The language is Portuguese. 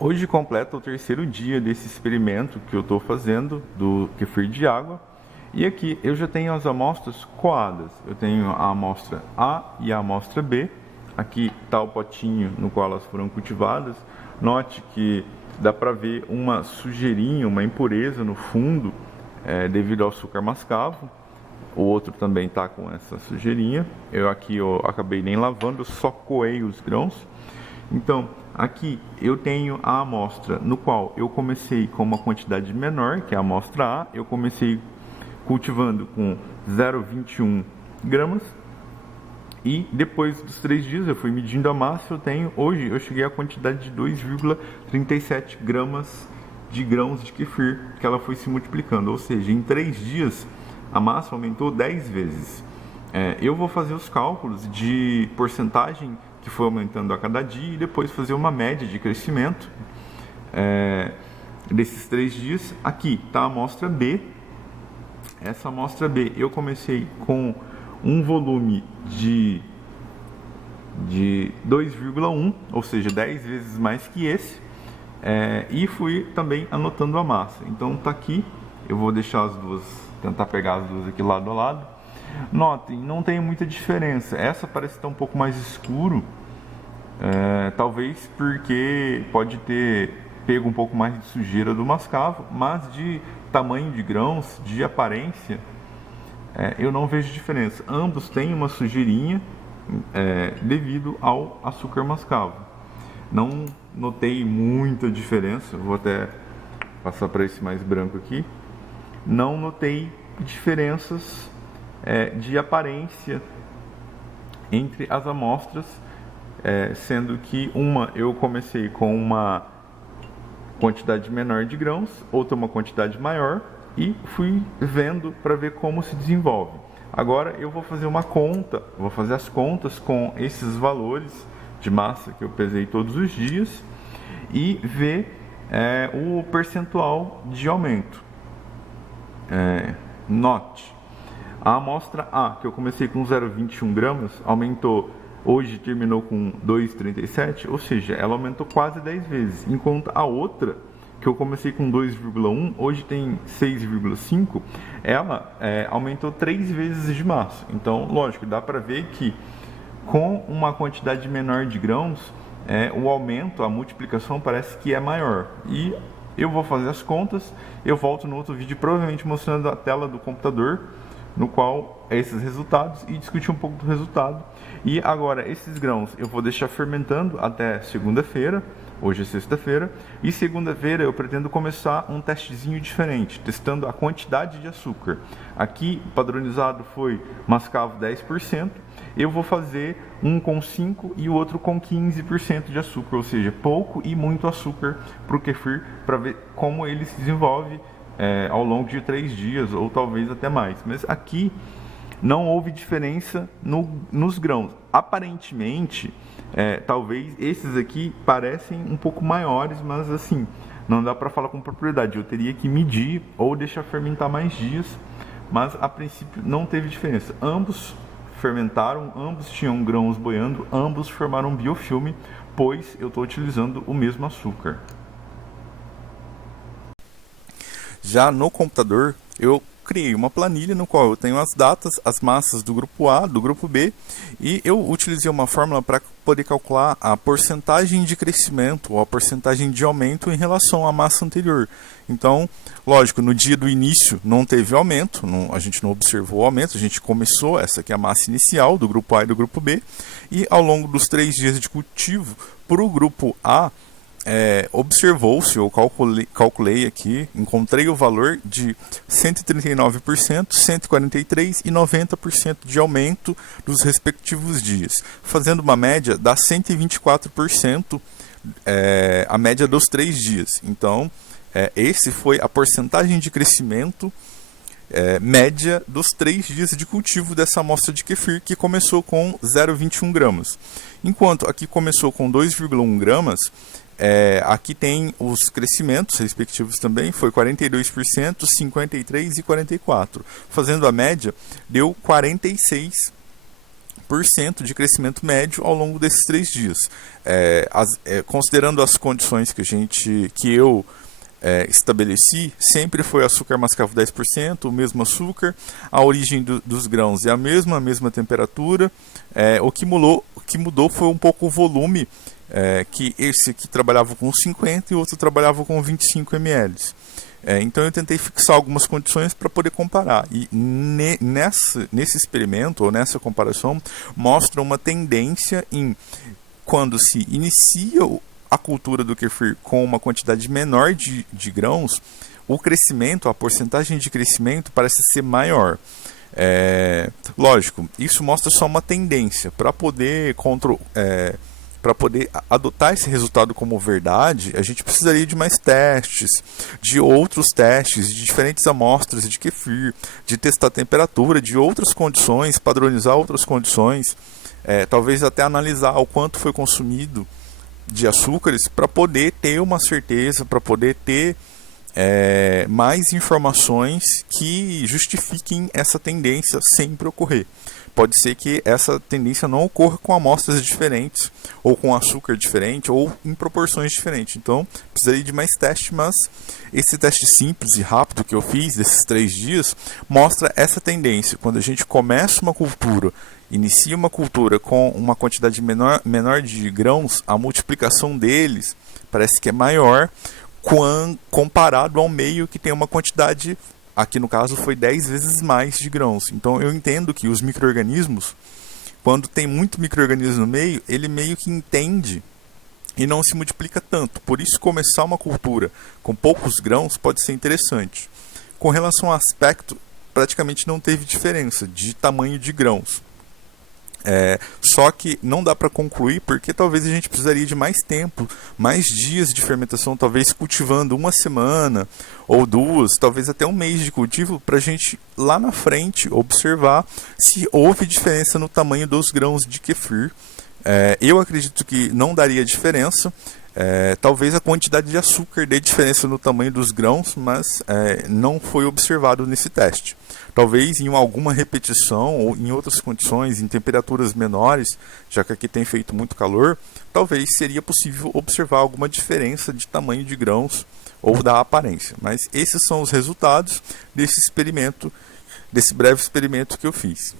Hoje completa o terceiro dia desse experimento que eu estou fazendo do kefir de água. E aqui eu já tenho as amostras coadas. Eu tenho a amostra A e a amostra B. Aqui está o potinho no qual elas foram cultivadas. Note que dá para ver uma sujeirinha, uma impureza no fundo, devido ao açúcar mascavo. O outro também está com essa sujeirinha. Eu acabei nem lavando, só coei os grãos. Então, aqui eu tenho a amostra no qual eu comecei com uma quantidade menor, que é a amostra A. Eu comecei cultivando com 0,21 gramas. E depois dos 3 dias eu fui medindo a massa. Hoje eu cheguei à quantidade de 2,37 gramas de grãos de kefir, que ela foi se multiplicando. Ou seja, em 3 dias a massa aumentou 10 vezes. Eu vou fazer os cálculos de porcentagem que foi aumentando a cada dia e depois fazer uma média de crescimento desses 3 dias. Aqui está a amostra B. Essa amostra B eu comecei com um volume de 2,1, ou seja, 10 vezes mais que esse, e fui também anotando a massa. Então tá aqui, eu vou deixar as duas, tentar pegar as duas aqui lado a lado. Notem, não tem muita diferença. Essa parece estar um pouco mais escuro, talvez porque pode ter pego um pouco mais de sujeira do mascavo, mas de tamanho de grãos, de aparência, eu não vejo diferença. Ambos têm uma sujeirinha devido ao açúcar mascavo. Não notei muita diferença. Vou até passar para esse mais branco aqui. Não notei diferenças de aparência entre as amostras, sendo que uma eu comecei com uma quantidade menor de grãos, outra uma quantidade maior, e fui vendo para ver como se desenvolve. Agora eu vou fazer uma conta, vou fazer as contas com esses valores de massa que eu pesei todos os dias e ver o percentual de aumento. Note, a amostra A, que eu comecei com 0,21 gramas, aumentou, hoje terminou com 2,37, ou seja, ela aumentou quase 10 vezes, enquanto a outra, que eu comecei com 2,1, hoje tem 6,5, ela aumentou 3 vezes de massa. Então, lógico, dá para ver que com uma quantidade menor de grãos, o aumento, a multiplicação parece que é maior. E eu vou fazer as contas, eu volto no outro vídeo provavelmente mostrando a tela do computador, no qual esses resultados, e discutir um pouco do resultado. E agora, esses grãos eu vou deixar fermentando até segunda-feira. Hoje é sexta-feira, e segunda-feira eu pretendo começar um testezinho diferente, testando a quantidade de açúcar. Aqui, padronizado foi mascavo 10%, eu vou fazer um com 5% e o outro com 15% de açúcar, ou seja, pouco e muito açúcar para o kefir, para ver como ele se desenvolve ao longo de 3 dias, ou talvez até mais. Mas aqui não houve diferença nos grãos. Aparentemente, talvez esses aqui parecem um pouco maiores, mas assim, não dá para falar com propriedade. Eu teria que medir ou deixar fermentar mais dias, mas a princípio não teve diferença. Ambos fermentaram, ambos tinham grãos boiando, ambos formaram biofilme, pois eu estou utilizando o mesmo açúcar. Já no computador, eu criei uma planilha no qual eu tenho as datas, as massas do grupo A, do grupo B, e eu utilizei uma fórmula para poder calcular a porcentagem de crescimento ou a porcentagem de aumento em relação à massa anterior. Então, lógico, no dia do início não teve aumento, a gente não observou o aumento, a gente começou, essa aqui é a massa inicial do grupo A e do grupo B, e ao longo dos 3 dias de cultivo, para o grupo A, observou-se, eu calculei aqui, encontrei o valor de 139%, 143% e 90% de aumento dos respectivos dias, fazendo uma média dá 124%, a média dos 3 dias. Então, esse foi a porcentagem de crescimento média dos 3 dias de cultivo dessa amostra de kefir, que começou com 0,21 gramas. Enquanto aqui começou com 2,1 gramas, aqui tem os crescimentos respectivos também, foi 42%, 53% e 44%. Fazendo a média, deu 46 de crescimento médio ao longo desses 3 dias. Considerando as condições que eu estabeleci, sempre foi açúcar mascavo 10%, o mesmo açúcar, a origem dos grãos é a mesma temperatura. O que mudou foi um pouco o volume, que esse aqui trabalhava com 50 e o outro trabalhava com 25 ml. Então eu tentei fixar algumas condições para poder comparar. E nesse experimento, ou nessa comparação, mostra uma tendência em quando se inicia a cultura do kefir com uma quantidade menor de grãos, o crescimento, a porcentagem de crescimento parece ser maior. Lógico, isso mostra só uma tendência. Para poder adotar esse resultado como verdade, a gente precisaria de mais testes, de outros testes, de diferentes amostras de kefir, de testar a temperatura, de outras condições, padronizar outras condições, talvez até analisar o quanto foi consumido de açúcares para poder ter uma certeza, para poder ter mais informações que justifiquem essa tendência sempre ocorrer. Pode ser que essa tendência não ocorra com amostras diferentes, ou com açúcar diferente, ou em proporções diferentes. Então, precisaria de mais teste, mas esse teste simples e rápido que eu fiz, desses 3 dias, mostra essa tendência. Quando a gente começa uma cultura, inicia uma cultura com uma quantidade menor de grãos, a multiplicação deles parece que é maior comparado ao meio que tem uma quantidade, aqui no caso foi 10 vezes mais de grãos. Então eu entendo que os micro-organismos, quando tem muito micro-organismo no meio, ele meio que entende e não se multiplica tanto. Por isso começar uma cultura com poucos grãos pode ser interessante. Com relação ao aspecto, praticamente não teve diferença de tamanho de grãos. Só que não dá para concluir porque talvez a gente precisaria de mais tempo, mais dias de fermentação, talvez cultivando 1 semana ou 2, talvez até 1 mês de cultivo, para a gente lá na frente observar se houve diferença no tamanho dos grãos de kefir. Eu acredito que não daria diferença. Talvez a quantidade de açúcar dê diferença no tamanho dos grãos, mas não foi observado nesse teste. Talvez em alguma repetição ou em outras condições, em temperaturas menores, já que aqui tem feito muito calor, talvez seria possível observar alguma diferença de tamanho de grãos ou da aparência. Mas esses são os resultados desse experimento, desse breve experimento que eu fiz.